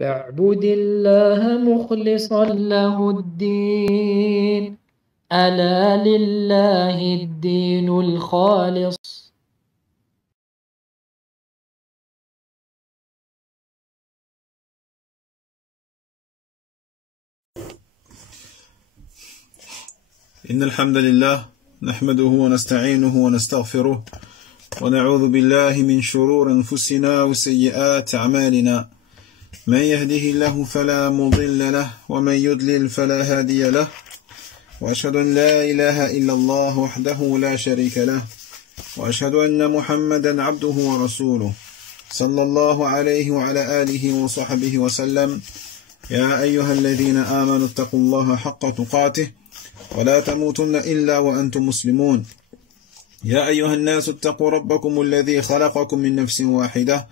فاعبد الله مخلصا له الدين، ألا لله الدين الخالص. إن الحمد لله نحمده ونستعينه ونستغفره ونعوذ بالله من شرور أنفسنا وسيئات أعمالنا، من يهده الله فلا مضل له ومن يضلل فلا هادي له، وأشهد أن لا إله إلا الله وحده لا شريك له، وأشهد أن محمدا عبده ورسوله صلى الله عليه وعلى آله وصحبه وسلم. يا أيها الذين آمنوا اتقوا الله حق تقاته ولا تموتن إلا وأنتم مسلمون. يا أيها الناس اتقوا ربكم الذي خلقكم من نفس واحدة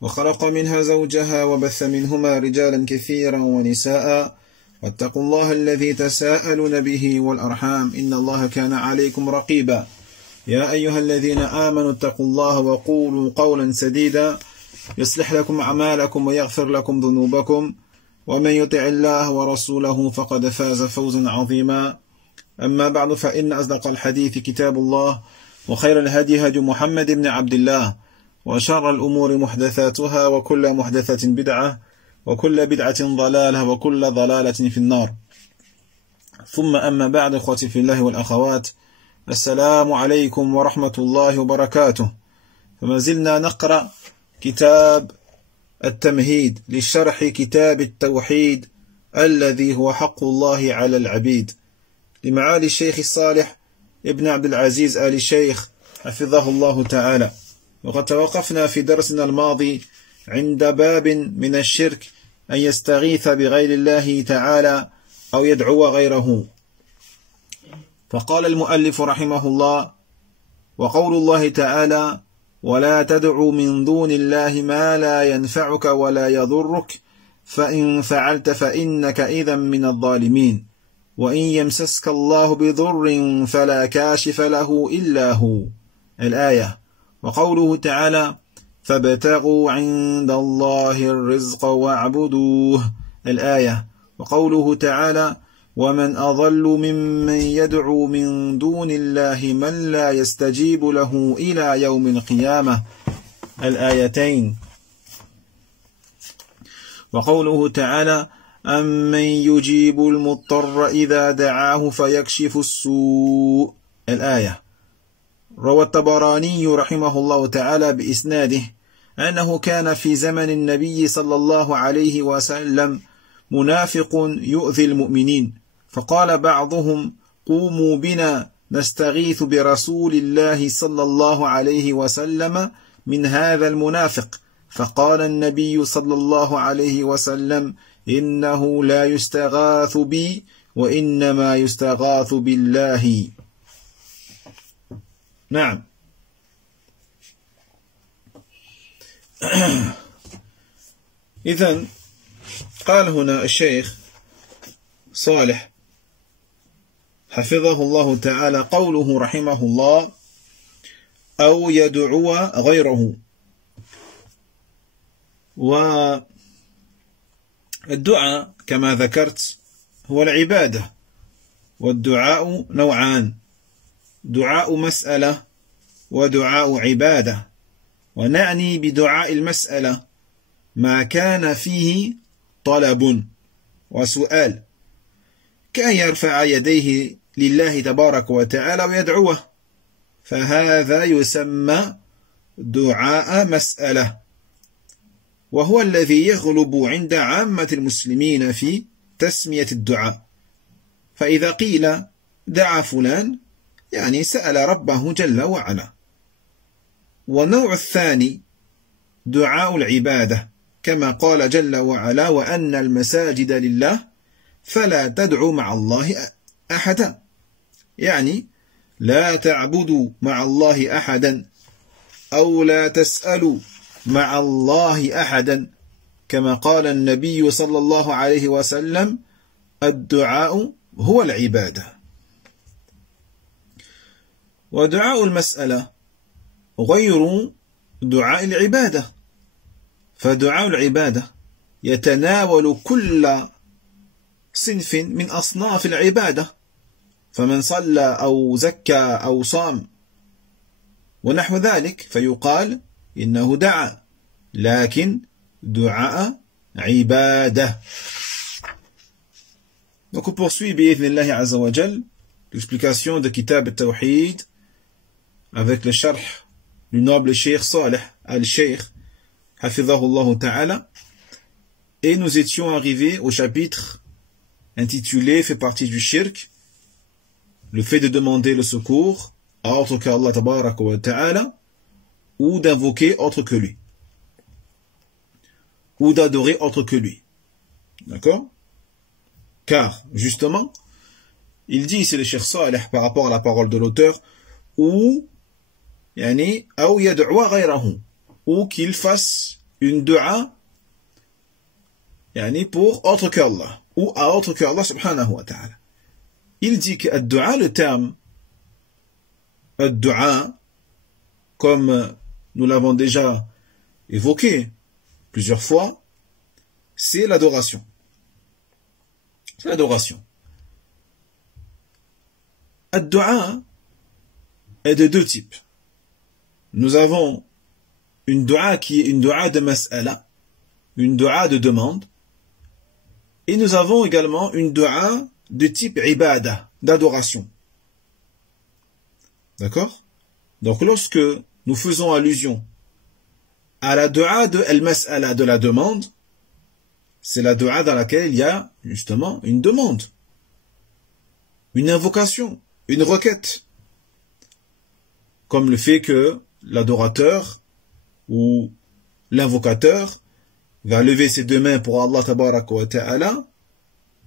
وخلق منها زوجها وبث منهما رجالا كثيرا ونساء، واتقوا الله الذي تساءلون به والأرحام إن الله كان عليكم رقيبا. يا أيها الذين آمنوا اتقوا الله وقولوا قولا سديدا يصلح لكم أعمالكم ويغفر لكم ذنوبكم، ومن يطع الله ورسوله فقد فاز فوزا عظيما. أما بعد، فإن أصدق الحديث كتاب الله، وخير الهدي هدي محمد بن عبد الله، وشر الأمور محدثاتها، وكل محدثة بدعة، وكل بدعة ضلالة، وكل ضلالة في النار. ثم أما بعد، أخوتي في الله والأخوات، السلام عليكم ورحمة الله وبركاته. فما زلنا نقرأ كتاب التمهيد لشرح كتاب التوحيد الذي هو حق الله على العبيد لمعالي الشيخ الصالح ابن عبد العزيز آل الشيخ حفظه الله تعالى. وقد توقفنا في درسنا الماضي عند باب من الشرك أن يستغيث بغير الله تعالى أو يدعو غيره. فقال المؤلف رحمه الله: وقول الله تعالى: ولا تدع من دون الله ما لا ينفعك ولا يضرك فإن فعلت فإنك إذا من الظالمين، وإن يمسسك الله بضر فلا كاشف له إلا هو. الآية. وقوله تعالى: فابتغوا عند الله الرزق واعبدوه. الآية. وقوله تعالى: ومن أضل ممن يدعو من دون الله من لا يستجيب له إلى يوم القيامة. الآيتين. وقوله تعالى: أمن يجيب المضطر إذا دعاه فيكشف السوء. الآية. روى الطبراني رحمه الله تعالى بإسناده أنه كان في زمن النبي صلى الله عليه وسلم منافق يؤذي المؤمنين، فقال بعضهم: قوموا بنا نستغيث برسول الله صلى الله عليه وسلم من هذا المنافق. فقال النبي صلى الله عليه وسلم: إنه لا يستغاث بي وإنما يستغاث بالله. نعم. إذن قال هنا الشيخ صالح حفظه الله تعالى قوله رحمه الله: أو يدعو غيره. والدعاء كما ذكرت هو العبادة، والدعاء نوعان: دعاء مسألة ودعاء عبادة. ونعني بدعاء المسألة ما كان فيه طلب وسؤال، كأن يرفع يديه لله تبارك وتعالى ويدعوه، فهذا يسمى دعاء مسألة، وهو الذي يغلب عند عامة المسلمين في تسمية الدعاء. فإذا قيل دعا فلان يعني سأل ربه جل وعلا. والنوع الثاني دعاء العبادة، كما قال جل وعلا: وأن المساجد لله فلا تدعوا مع الله أحدا، يعني لا تعبدوا مع الله أحدا أو لا تسألوا مع الله أحدا، كما قال النبي صلى الله عليه وسلم: الدعاء هو العبادة. ودعاء المسألة غير دعاء العبادة، فدعاء العبادة يتناول كل صنف من أصناف العبادة فمن صلى أو زكى أو صام ونحو ذلك فيقال إنه دعا لكن دعاء عبادة. Donc on poursuit bi'idhnillahi azza wa jal l'explication de Kitab al-Tawhid avec le sharh du noble Cheikh Saleh al-Sheikh hafidhahullah ta'ala, et nous étions arrivés au chapitre intitulé fait partie du shirk, le fait de demander le secours à autre qu'Allah tabaraka wa ta'ala ou d'invoquer autre que lui ou d'adorer autre que lui. D'accord? Car, justement, il dit ici le Cheikh Saleh par rapport à la parole de l'auteur, ou qu'il fasse une dua pour autre qu'Allah, ou à autre qu'Allah subhanahu wa ta'ala. Il dit que ad-dua, le terme ad-dua, comme nous l'avons déjà évoqué plusieurs fois, c'est l'adoration. C'est l'adoration. Ad-dua est de deux types. Nous avons une dua qui est une dua de mas'ala, une dua de demande, et nous avons également une dua de type ibadah, d'adoration. D'accord? Donc lorsque nous faisons allusion à la dua de al-mas'ala, de la demande, c'est la dua dans laquelle il y a justement une demande, une invocation, une requête. Comme le fait que l'adorateur ou l'invocateur va lever ses deux mains pour Allah tabaraka wa ta'ala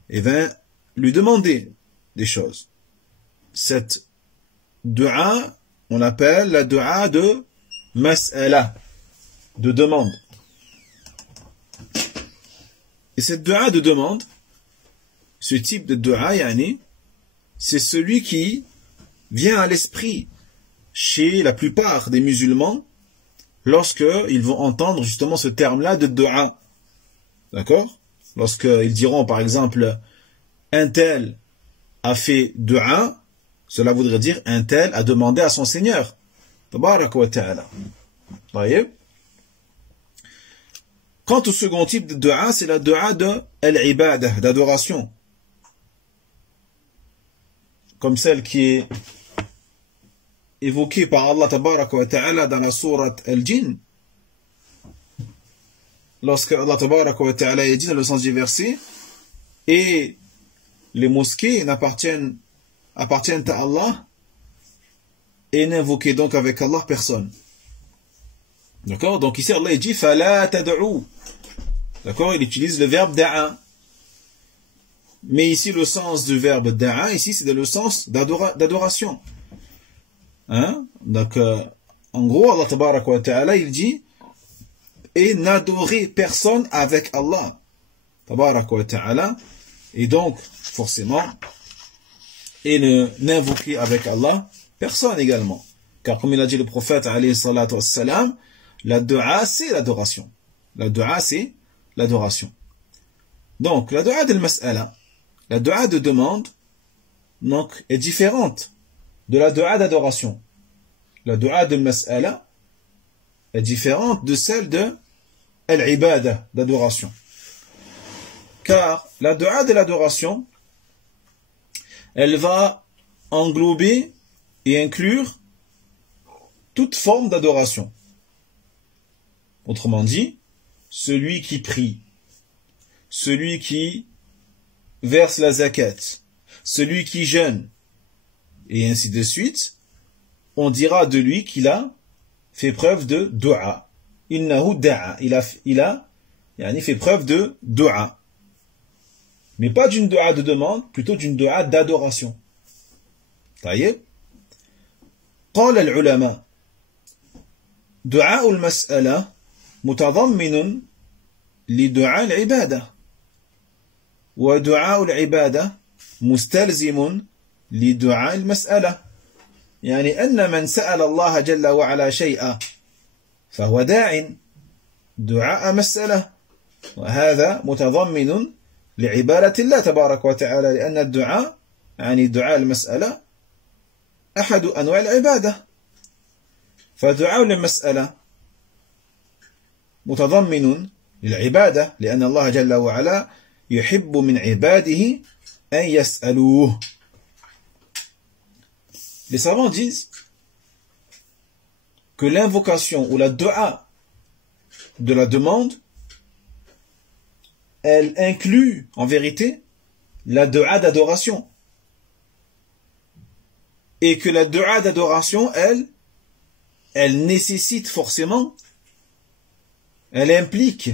et va lui demander des choses. Cette dua, on l'appelle la dua de mas'ala, de demande. Et cette dua de demande, ce type de dua, c'est celui qui vient à l'esprit chez la plupart des musulmans lorsqu'ils vont entendre justement ce terme-là de dua. D'accord? Lorsqu'ils diront par exemple un tel a fait dua, cela voudrait dire un tel a demandé à son Seigneur. Tabaraka wa ta'ala. Voyez? Quant au second type de dua, c'est la dua de al-ibadah, d'adoration. Comme celle qui est évoquée par Allah tabaraka wa ta'ala dans la sourate Al-Jinn. Lorsque Allah tabaraka wa ta'ala a dit dans le sens du verset, et les mosquées appartiennent à Allah, et n'invoquez donc avec Allah personne. D'accord? Donc ici Allah dit fala tad'u. D'accord? Il utilise le verbe da'a. Mais ici le sens du verbe da'a, ici c'est le sens d'adoration. Hein? Donc en gros Allah tabaraka wa ta'ala il dit et n'adorez personne avec Allah tabaraka wa ta'ala, et donc forcément et n'invoquez avec Allah personne également. Car comme il a dit le prophète alayhi salatu wassalam, la dua c'est l'adoration. La dua c'est l'adoration. Donc la dua de mas'ala, la dua de demande, donc est différente de la dua d'adoration. La dua de mas'ala est différente de celle de al-ibadah, d'adoration. Car la dua de l'adoration, elle va englober et inclure toute forme d'adoration. Autrement dit, celui qui prie, celui qui verse la zakat, celui qui jeûne, et ainsi de suite, on dira de lui qu'il a fait preuve de dua. Innahu da'a. Il a fait preuve de dua. Mais pas d'une dua de demande, plutôt d'une dua d'adoration. طيب. قال العلماء دعاء المسألة متضمن لدعاء العبادة، ودعاء العبادة مستلزم لدعاء المسألة، يعني أن من سأل الله جل وعلا شيئا فهو داع دعاء مسألة، وهذا متضمن لعبادة الله تبارك وتعالى لأن الدعاء يعني دعاء المسألة أحد أنواع العبادة فدعاء المسألة متضمن للعبادة لأن الله جل وعلا يحب من عباده أن يسألوه. Les savants disent que l'invocation ou la dua de la demande, elle inclut en vérité la dua d'adoration. Et que la dua d'adoration, elle nécessite forcément, elle implique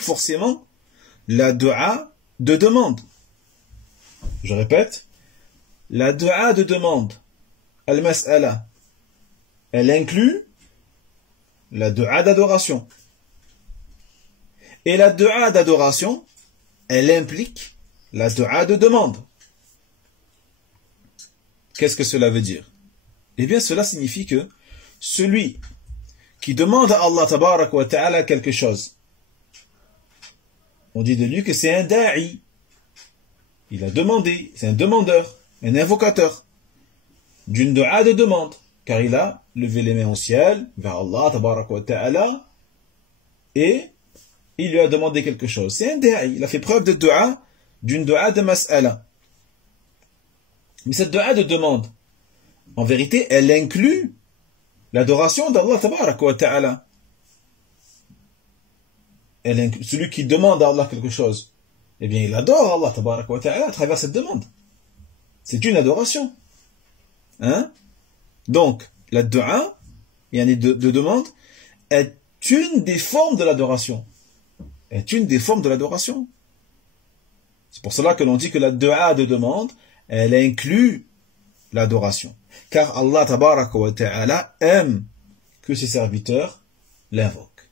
forcément la dua de demande. Je répète, la dua de demande, al-mas'ala, elle inclut la dua d'adoration. Et la dua d'adoration, elle implique la dua de demande. Qu'est-ce que cela veut dire? Eh bien, cela signifie que celui qui demande à Allah tabarak wa ta'ala quelque chose, on dit de lui que c'est un da'i. Il a demandé, c'est un demandeur, un invocateur d'une dua de demande, car il a levé les mains au ciel vers Allah tabarak wa ta'ala et il lui a demandé quelque chose. C'est un da'i, il a fait preuve de dua, d'une dua de mas'ala. Mais cette dua de demande, en vérité, elle inclut l'adoration d'Allah tabarak wa ta'ala. Celui qui demande à Allah quelque chose, eh bien il adore Allah tabarak wa ta'ala à travers cette demande. C'est une adoration. Hein? Donc, la dua, de demande, est une des formes de l'adoration. Est une des formes de l'adoration. C'est pour cela que l'on dit que la dua de demande, elle inclut l'adoration. Car Allah tabaraka wa ta'ala aime que ses serviteurs l'invoquent.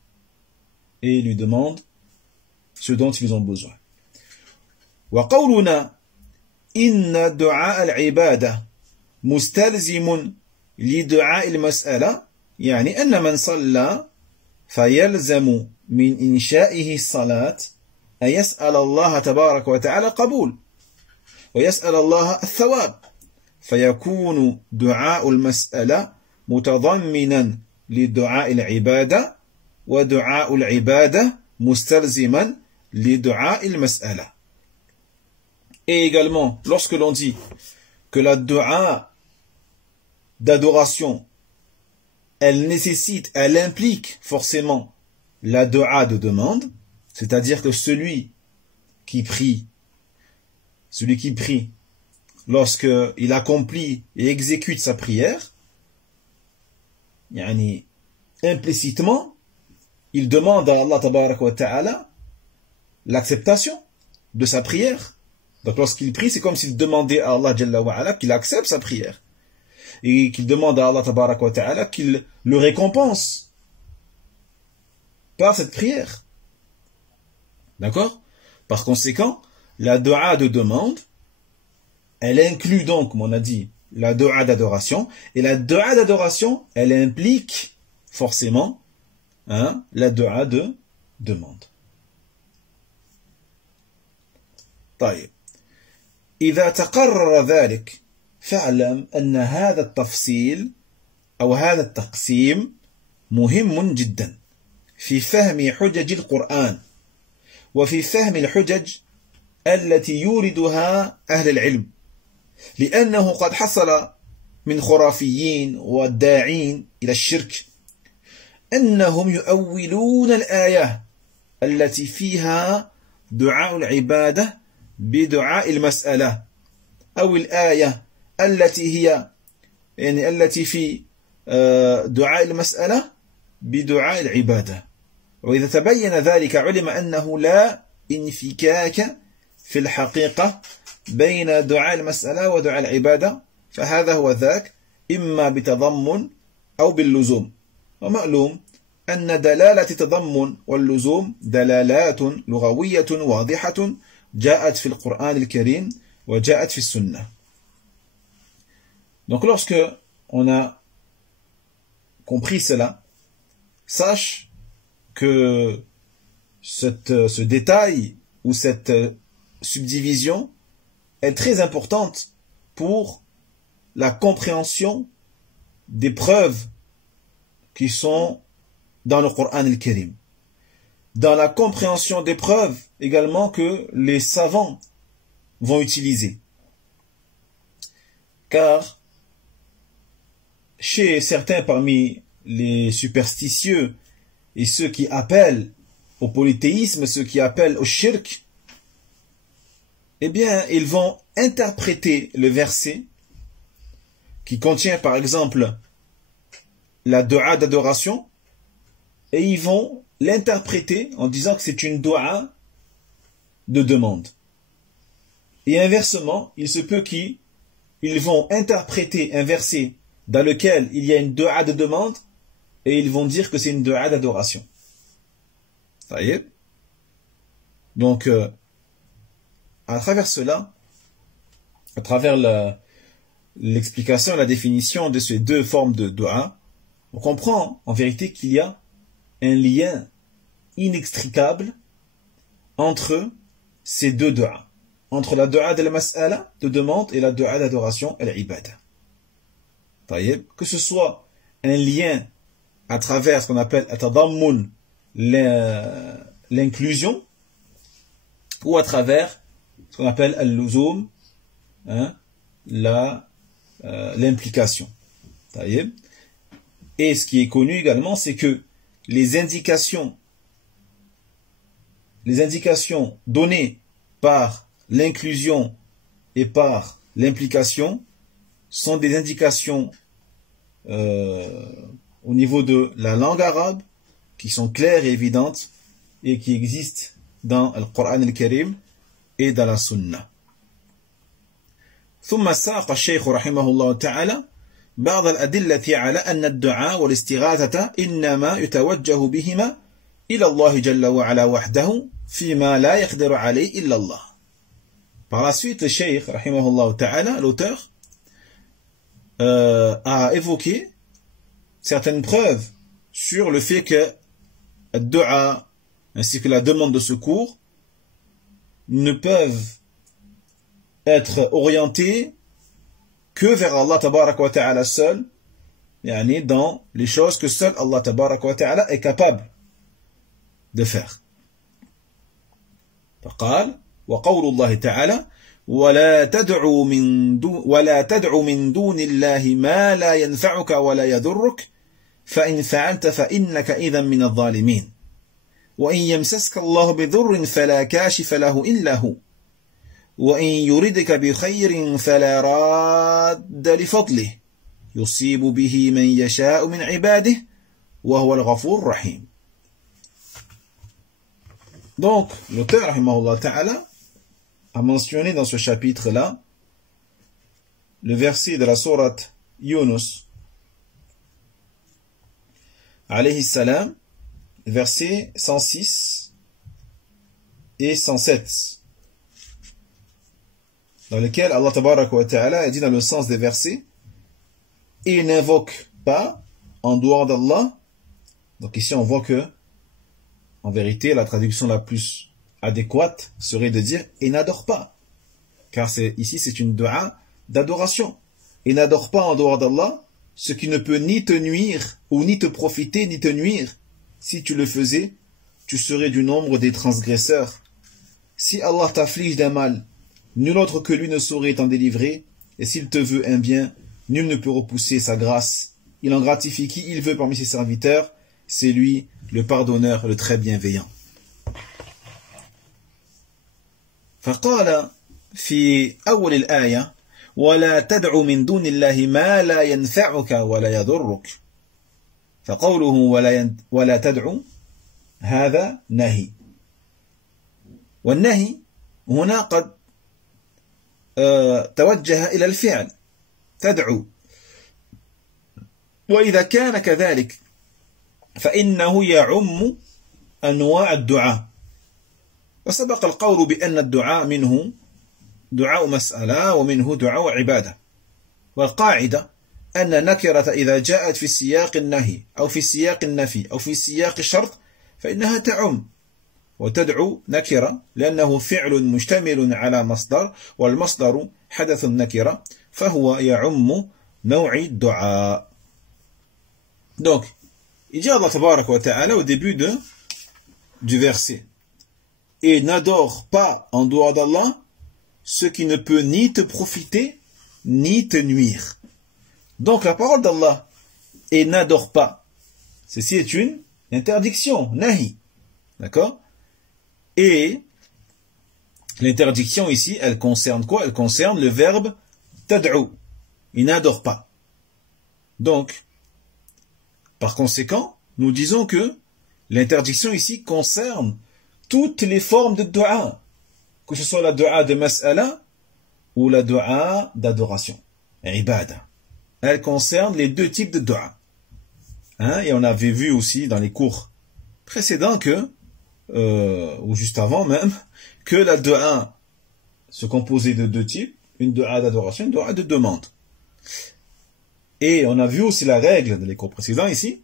Et lui demandent ce dont ils ont besoin. وقولنا إن دعاء العبادة مستلزم لدعاء المسألة يعني أن من صلى فيلزم من إنشائه الصلاة أن يسأل الله تبارك وتعالى قبول ويسأل الله الثواب فيكون دعاء المسألة متضمنا لدعاء العبادة ودعاء العبادة مستلزما لدعاء المسألة. Et également, lorsque l'on dit que la dua d'adoration, elle nécessite, elle implique forcément la dua de demande, c'est-à-dire que celui qui prie, lorsqu'il accomplit et exécute sa prière, implicitement, il demande à Allah tabarak wa ta'ala l'acceptation de sa prière. Donc lorsqu'il prie, c'est comme s'il demandait à Allah Jalla wa Ala qu'il accepte sa prière. Et qu'il demande à Allah Tabarak wa Ta'ala qu'il le récompense par cette prière. D'accord? Par conséquent, la dua de demande, elle inclut donc, comme on a dit, la dua d'adoration. Et la dua d'adoration, elle implique forcément la dua de demande. طيب. إذا تقرر ذلك فاعلم أن هذا التفصيل أو هذا التقسيم مهم جدا في فهم حجج القرآن وفي فهم الحجج التي يوردها أهل العلم لأنه قد حصل من خرافيين والداعين إلى الشرك أنهم يؤولون الآية التي فيها دعاء العبادة بدعاء المسألة أو الآية التي هي التي في دعاء المسألة بدعاء العبادة. وإذا تبين ذلك علم أنه لا انفكاك في الحقيقة بين دعاء المسألة ودعاء العبادة فهذا هو ذاك إما بتضمن أو باللزوم. ومعلوم أن دلالة التضمن واللزوم دلالات لغوية واضحة جاءت في القرآن الكريم وجاءت في السنة. Donc lorsque on a compris cela, sache que ce détail ou cette subdivision est très importante pour la compréhension des preuves qui sont dans le Coran al-Karim. Dans la compréhension des preuves également que les savants vont utiliser. Car chez certains parmi les superstitieux et ceux qui appellent au polythéisme, ceux qui appellent au shirk, eh bien, ils vont interpréter le verset qui contient par exemple la dua d'adoration et ils vont l'interpréter en disant que c'est une dua de demande. Et inversement, il se peut qu'ils vont interpréter un verset dans lequel il y a une dua de demande et ils vont dire que c'est une dua d'adoration. Ça y est. Donc, à travers cela, à travers l'explication et la définition de ces deux formes de dua, on comprend en vérité qu'il y a un lien inextricable entre ces deux du'as, entre la du'a de la mas'ala, de demande, et la du'a d'adoration, al-ibada. Que ce soit un lien à travers ce qu'on appelle atadammun, l'inclusion, ou à travers ce qu'on appelle al-luzum, l'implication. Et ce qui est connu également, c'est que les indications données par l'inclusion et par l'implication sont des indications au niveau de la langue arabe qui sont claires et évidentes et qui existent dans le Coran al-Karim et dans la Sunna. ثم ساق الشيخ رحمه الله تعالى بعض الأدلة على أن الدعاء والاستغاثة إنما يتوجه بهما إلى الله جل وعلا وحده فيما لا يقدر عليه إلا الله. Par la suite, le Cheikh rahimahullah ta'ala, l'auteur, a évoqué certaines preuves sur le fait que le dua ainsi que la demande de secours ne peuvent être orientés que vers Allah tabarak wa ta'ala seul, dans les choses que seul Allah tabarak wa ta'ala est capable de faire. فقال وقول الله تعالى ولا تدعو من دون الله ما لا ينفعك ولا يضرك فإن فعلت فإنك إذا من الظالمين وإن يمسسك الله بضر فلا كاشف له إلا هو وإن يردك بخير فلا راد لفضله يصيب به من يشاء من عباده وهو الغفور الرحيم. Donc, l'auteur, rahimahullah ta'ala, a mentionné dans ce chapitre-là le verset de la sourate Yunus, alayhi salam, versets 106 et 107, dans lequel Allah tabaraka wa ta'ala a dit dans le sens des versets, et n'invoque pas en dehors d'Allah. Donc ici on voit que en vérité, la traduction la plus adéquate serait de dire « et n'adore pas ». Car ici, c'est une dua d'adoration. Et n'adore pas en dehors d'Allah ce qui ne peut ni te nuire, ou ni te profiter, ni te nuire. Si tu le faisais, tu serais du nombre des transgresseurs. Si Allah t'afflige d'un mal, nul autre que lui ne saurait t'en délivrer. Et s'il te veut un bien, nul ne peut repousser sa grâce. Il en gratifie qui il veut parmi ses serviteurs. C'est lui, le pardonneur, le très bienveillant. فقال في أول الآية ولا تدع من دون الله ما لا ينفعك ولا يضرك فقوله ولا تدع هذا نهي والنهي هنا قد توجه إلى الفعل تدعو وإذا كان كذلك فإنه يعم أنواع الدعاء وسبق القول بأن الدعاء منه دعاء مسألة ومنه دعاء عبادة والقاعدة أن نكرة إذا جاءت في سياق النهي أو في سياق النفي أو في سياق الشرط فإنها تعم وتدعو نكرة لأنه فعل مشتمل على مصدر والمصدر حدث النكرة فهو يعم نوع الدعاء. Donc, il dit Allah Tabarak wa Ta'ala au début du verset: et n'adore pas en dehors d'Allah ce qui ne peut ni te profiter ni te nuire. Donc la parole d'Allah, et n'adore pas, ceci est une interdiction, nahi, d'accord? Et l'interdiction ici, elle concerne quoi? Elle concerne le verbe tad'u, il n'adore pas. Donc, par conséquent, nous disons que l'interdiction ici concerne toutes les formes de dua, que ce soit la dua de mas'ala ou la dua d'adoration, ibada. Elle concerne les deux types de dua. Et on avait vu aussi dans les cours précédents que, ou juste avant même, que la dua se composait de deux types, une dua d'adoration, une dua de demande. Et on a vu aussi la règle dans les cours précédents ici,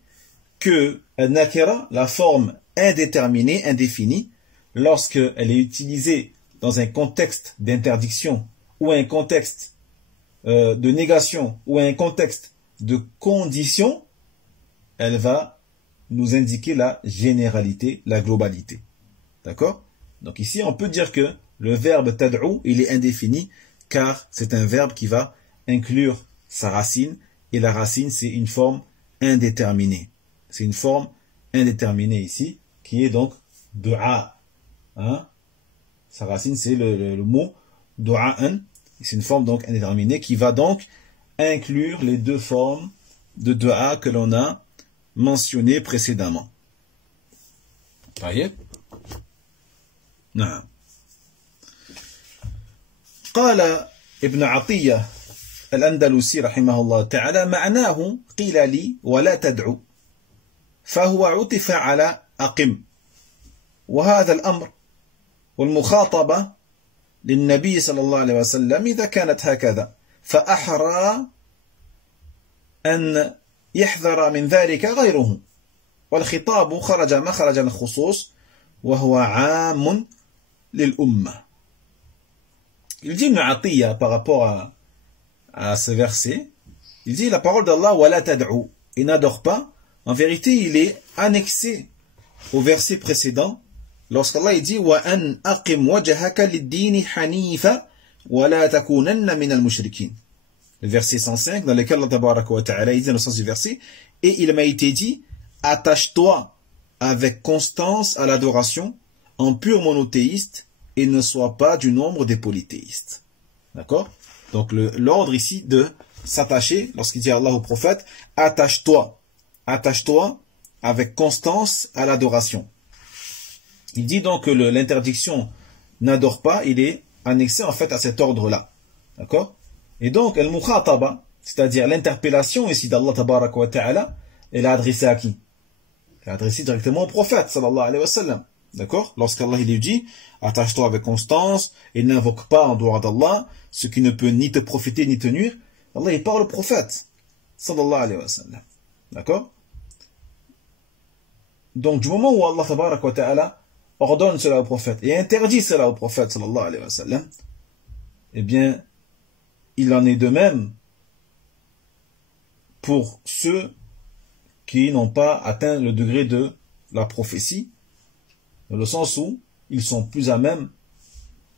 que al-nakira, la forme indéterminée, indéfinie, lorsqu'elle est utilisée dans un contexte d'interdiction ou un contexte de négation ou un contexte de condition, elle va nous indiquer la généralité, la globalité. D'accord? Donc ici, on peut dire que le verbe tad'u, il est indéfini, car c'est un verbe qui va inclure sa racine, et la racine, c'est une forme indéterminée. C'est une forme indéterminée ici, qui est donc du'a. Sa racine, c'est le mot du'a'an. C'est une forme donc indéterminée qui va donc inclure les deux formes de du'a que l'on a mentionnées précédemment. طيب. نعم. قال ابن عطية الأندلسي رحمه الله تعالى: معناه قيل لي ولا تدعو، فهو عطف على أقم، وهذا الأمر والمخاطبة للنبي صلى الله عليه وسلم إذا كانت هكذا، فأحرى أن يحذر من ذلك غيره، والخطاب خرج مخرج الخصوص وهو عام للأمة. Il dit Ibn Atiyya par rapport à ce verset, il dit la parole d'Allah wala tad'u, il n'adore pas, en vérité il est annexé au verset précédent lorsqu'Allah dit wa an aqim wajhaka lid-din hanifa wa la takunanna min al-mushrikin, le verset 105 dans lequel Allah tabaraka wa ta'ala dit dans le sens du verset, et il m'a été dit attache-toi avec constance à l'adoration en pur monothéiste et ne sois pas du nombre des polythéistes. D'accord? Donc l'ordre ici de s'attacher, lorsqu'il dit Allah au prophète, attache-toi avec constance à l'adoration. Il dit donc que l'interdiction n'adore pas, il est annexé en fait à cet ordre-là. D'accord? Et donc, al-mukhataba, c'est-à-dire l'interpellation ici d'Allah tabaraka wa ta'ala, elle est adressée à qui? Elle est adressée directement au prophète sallallahu alayhi wa sallam. D'accord? Lorsqu'Allah lui dit, attache-toi avec constance et n'invoque pas en dehors d'Allah ce qui ne peut ni te profiter ni te nuire, Allah il parle au prophète sallallahu alayhi wa sallam. D'accord? Donc du moment où Allah tabaraka wa ta'ala ordonne cela au prophète et interdit cela au prophète sallallahu alayhi wa sallam, eh bien il en est de même pour ceux qui n'ont pas atteint le degré de la prophétie, dans le sens où ils sont plus à même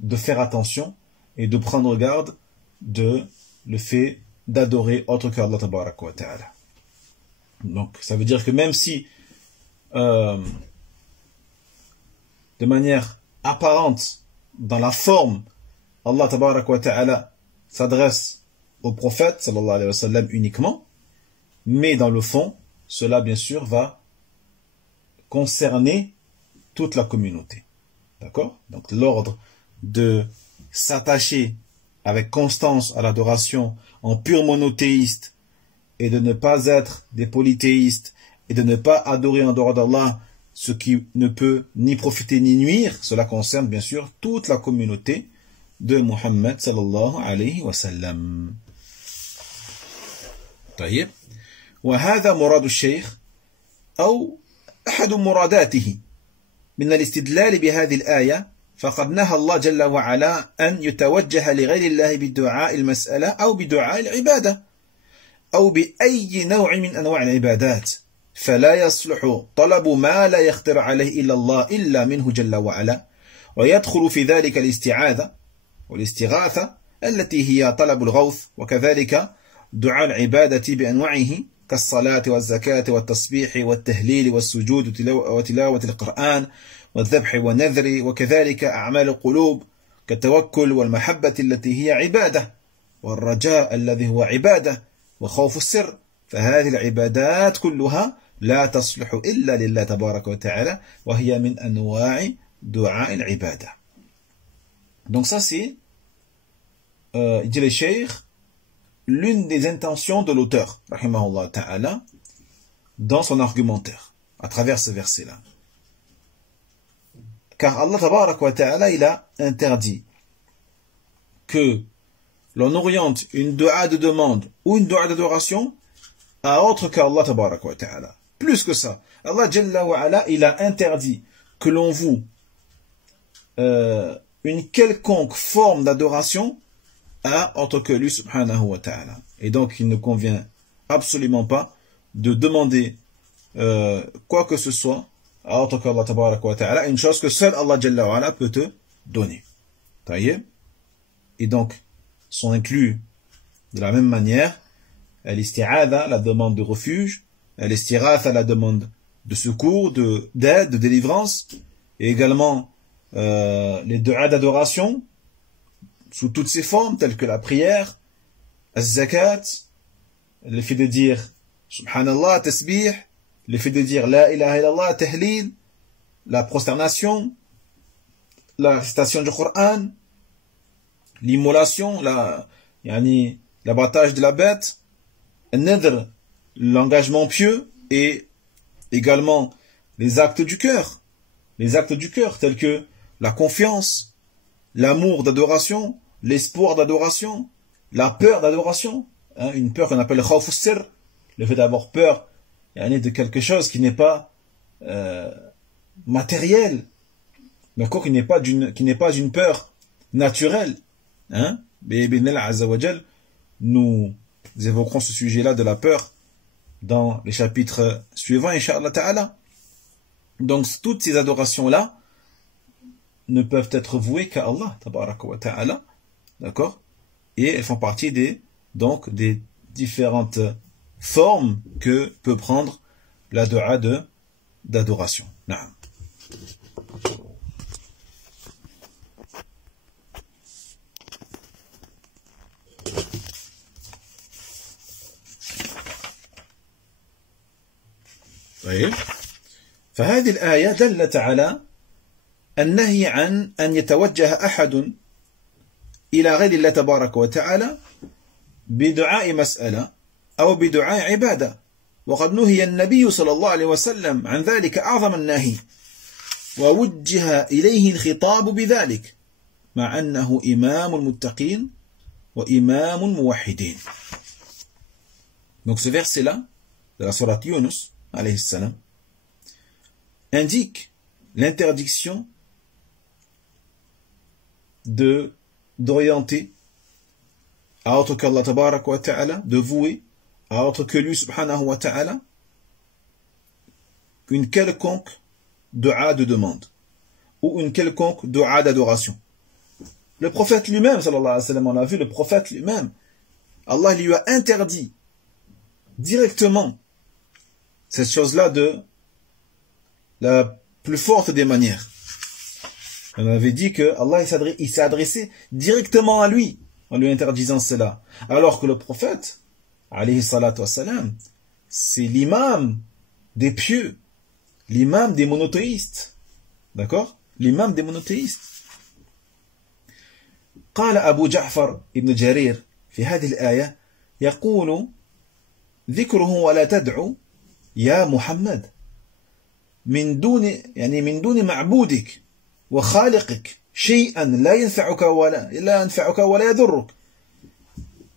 de faire attention et de prendre garde de le fait d'adorer autre qu'Allah tabaraka wa ta'ala. Donc ça veut dire que même si de manière apparente, dans la forme, Allah tabaraka wa ta'ala s'adresse au prophète sallallahu alayhi wa sallam uniquement, mais dans le fond, cela bien sûr va concerner toute la communauté. D'accord? Donc l'ordre de s'attacher avec constance à l'adoration en pur monothéiste et de ne pas être des polythéistes et de ne pas adorer en dehors d'Allah ce qui ne peut ni profiter ni nuire, cela concerne bien sûr toute la communauté de Muhammad sallallahu alayhi wa sallam. طيب وهذا مراد الشيخ أو أحد مراداته. من الاستدلال بهذه الآية فقد نهى الله جل وعلا أن يتوجه لغير الله بدعاء المسألة أو بدعاء العبادة أو بأي نوع من أنواع العبادات، فلا يصلح طلب ما لا يخطر عليه إلا الله إلا منه جل وعلا، ويدخل في ذلك الاستعاذة والاستغاثة التي هي طلب الغوث، وكذلك دعاء العبادة بأنواعه كالصلاة والزكاة والتصبيح والتهليل والسجود وتلاوة القرآن والذبح والنذر، وكذلك أعمال القلوب كالتوكل والمحبة التي هي عبادة، والرجاء الذي هو عبادة، وخوف السر، فهذه العبادات كلها لا تصلح إلا لله تبارك وتعالى، وهي من أنواع دعاء العبادة. Donc ça c'est, dit le cheikh, l'une des intentions de l'auteur, rahimahullah ta'ala, dans son argumentaire, à travers ce verset-là. Car Allah tabarak wa ta'ala, il a interdit que l'on oriente une dua de demande ou une dua d'adoration à autre qu'Allah tabarak wa ta'ala. Plus que ça, Allah jalla wa ala, il a interdit que l'on voue une quelconque forme d'adoration à autre que lui subhanahu wa ta'ala. Et donc il ne convient absolument pas de demander quoi que ce soit à autre qu'Allah tabarak wa ta'ala, une chose que seul Allah jalla wa ala peut te donner. Taïeb. Et donc sont inclus de la même manière l'isti'adha, la demande de refuge, l'istighatha, la demande de secours, d'aide, de délivrance, et également les du'a d'adoration sous toutes ses formes, telles que la prière, az-zakat, le fait de dire subhanallah, tasbih, le fait de dire la ilaha illallah, tahlil, la prosternation, la récitation du Coran, l'immolation, l'abattage de la bête, al-nadr, l'engagement pieux, et également les actes du cœur, tels que la confiance, l'amour d'adoration, l'espoir d'adoration, la peur d'adoration, une peur qu'on appelle le khawf sir, le fait d'avoir peur de quelque chose qui n'est pas matériel, mais quoi, qui n'est pas une peur naturelle. Nous évoquerons ce sujet-là de la peur dans les chapitres suivants, Inch'Allah Ta'ala. Donc toutes ces adorations-là ne peuvent être vouées qu'à Allah Tabaraka wa Ta'ala, d'accord, et elles font partie des différentes formes que peut prendre la dua d'adoration. Naam. طيب، فهذه الآية دلت على النهي عن أن يتوجه أحد إلى غير الله تبارك وتعالى بدعاء مسألة أو بدعاء عبادة، وقد نهي النبي صلى الله عليه وسلم عن ذلك أعظم النهي، ووجه إليه الخطاب بذلك مع أنه إمام المتقين وإمام الموحدين. Donc ce verset-là de la sourate Yunus alayhi salam indique l'interdiction d'orienter à autre qu'Allah tabarak wa ta'ala, de vouer à autre que lui subhanahu wa ta'ala une quelconque dua de demande ou une quelconque dua d'adoration. Le prophète lui-même, sallallahu alayhi wa sallam, on a vu le prophète lui-même, Allah lui a interdit directement cette chose-là de la plus forte des manières. On avait dit que Allah il s'est adressé directement à lui en lui interdisant cela. Alors que le prophète, alayhi salatu wassalam, c'est l'imam des pieux, l'imam des monothéistes. D'accord? L'imam des monothéistes. قال أبو جعفر ابن جرير في هذه الآية يقول ذكره ولا تدعو يا محمد من دون معبودك وخالقك شيئا لا ينفعك ولا يضرك،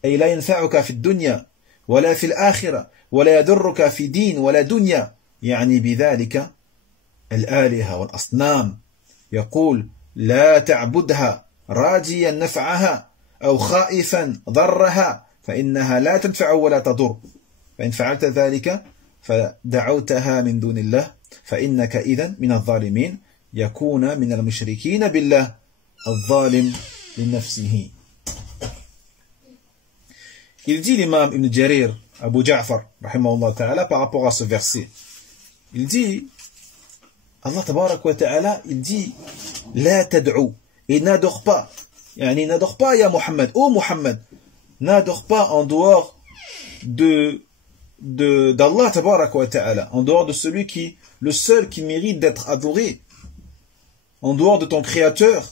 أي لا ينفعك في الدنيا ولا في الآخرة ولا يضرك في دين ولا دنيا، يعني بذلك الآلهة والأصنام يقول لا تعبدها راجيا نفعها أو خائفا ضرها فإنها لا تنفع ولا تضر فإن فعلت ذلك فدعوتها من دون الله فإنك إذن من الظالمين يكون من المشركين بالله الظالم لنفسه. Il dit l'imam Ibn Jarir, Abu Ja'far, rahimahullah ta'ala, par rapport à ce verset. Il dit, Allah tabarak wa ta'ala, il dit, la tad'u, et n'adore pas, yani n'adore pas ya Muhammad, oh Muhammad, n'adore pas en dehors d'Allah tabarak wa ta'ala, en dehors de celui qui, le seul qui mérite d'être adoré, en dehors de ton créateur,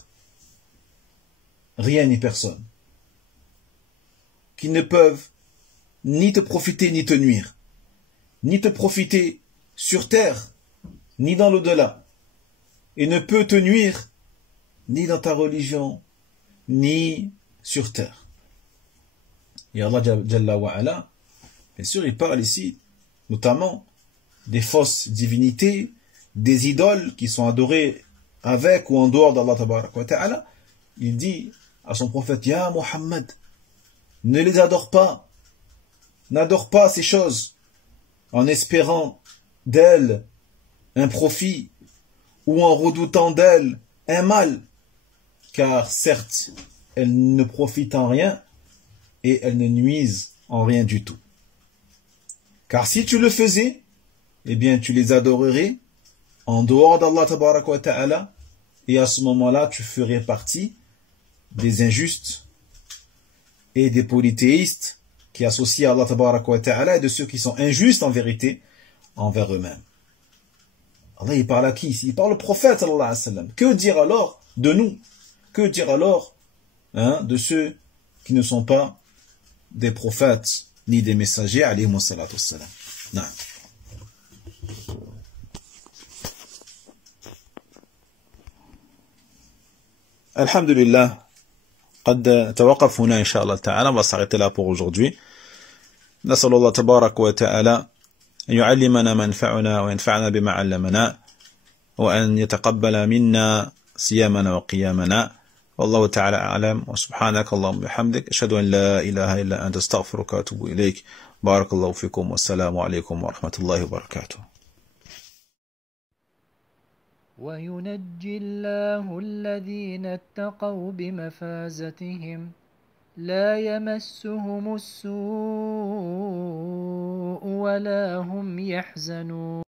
rien ni personne, qui ne peuvent ni te profiter ni te nuire, ni te profiter sur terre, ni dans l'au-delà, et ne peut te nuire ni dans ta religion, ni sur terre. Et Allah Jalla wa Ala, bien sûr, il parle ici, notamment, des fausses divinités, des idoles qui sont adorées avec ou en dehors d'Allah Tabarak wa Ta'ala. Il dit à son prophète, Ya Muhammad, ne les adore pas, n'adore pas ces choses en espérant d'elles un profit ou en redoutant d'elles un mal, car certes, elles ne profitent en rien et elles ne nuisent en rien du tout. Car si tu le faisais, eh bien tu les adorerais en dehors d'Allah Tabarak wa Ta'ala et à ce moment-là tu ferais partie des injustes et des polythéistes qui associent Allah Tabarak wa Ta'ala et de ceux qui sont injustes en vérité envers eux-mêmes. Allah il parle à qui ici? Il parle au prophète sallallahu alayhi wa sallam. Que dire alors de nous? Que dire alors de ceux qui ne sont pas des prophètes ni des messagers alayhimu salatu wassalam? Non. Alhamdulillah. قد نتوقف هنا إن شاء الله تعالى. On va s'arrêter là pour aujourd'hui. نسأل الله تبارك وتعالى أن يعلمنا ما ينفعنا وينفعنا بما علمنا وأن يتقبل منا صيامنا وقيامنا والله تعالى أعلم وسبحانك اللهم وبحمدك أشهد أن لا إله إلا أنت أستغفرك وأتوب إليك بارك الله فيكم والسلام عليكم ورحمة الله وبركاته. وينجي الله الذين اتقوا بمفازتهم لا يمسهم السوء ولا هم يحزنون.